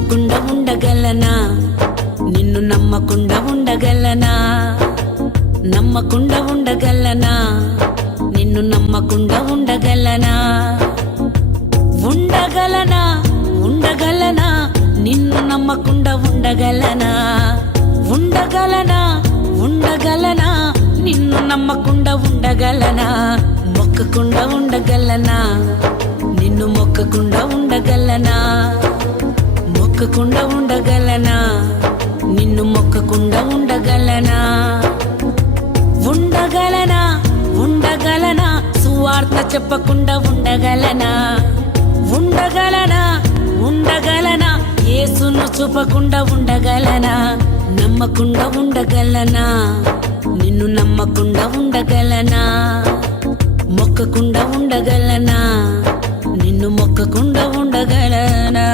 నమ్మకుండా ఉండగలనా నిన్ను నమ్మకుండా ఉండగలనా నమ్మకుండా ఉండగలనా నిన్ను నమ్మకుండా ఉండగలనా ఉండగలనా ఉండగలనా నిన్ను నమ్మకుండా ఉండగలనా ఉండగలనా ఉండగలనా నిన్ను నమ్మకుండా ఉండగలనా మొక్కకుండా ఉండగలనా నిన్ను మొక్కకుండా ఉండగలనా మొక్కకుండా ఉండగలనా నిన్ను మొక్కకుండా ఉండగలనా ఉండగలనా ఉండగలనా సువార్త చెప్పకుండా ఉండగలనా ఉండగలనా ఉండగలనా యేసును చూపకుండా ఉండగలనా నమ్మకుండా ఉండగలనా నిన్ను నమ్మకుండా ఉండగలనా మొక్కకుండా ఉండగలనా నిన్ను మొక్కకుండా ఉండగలనా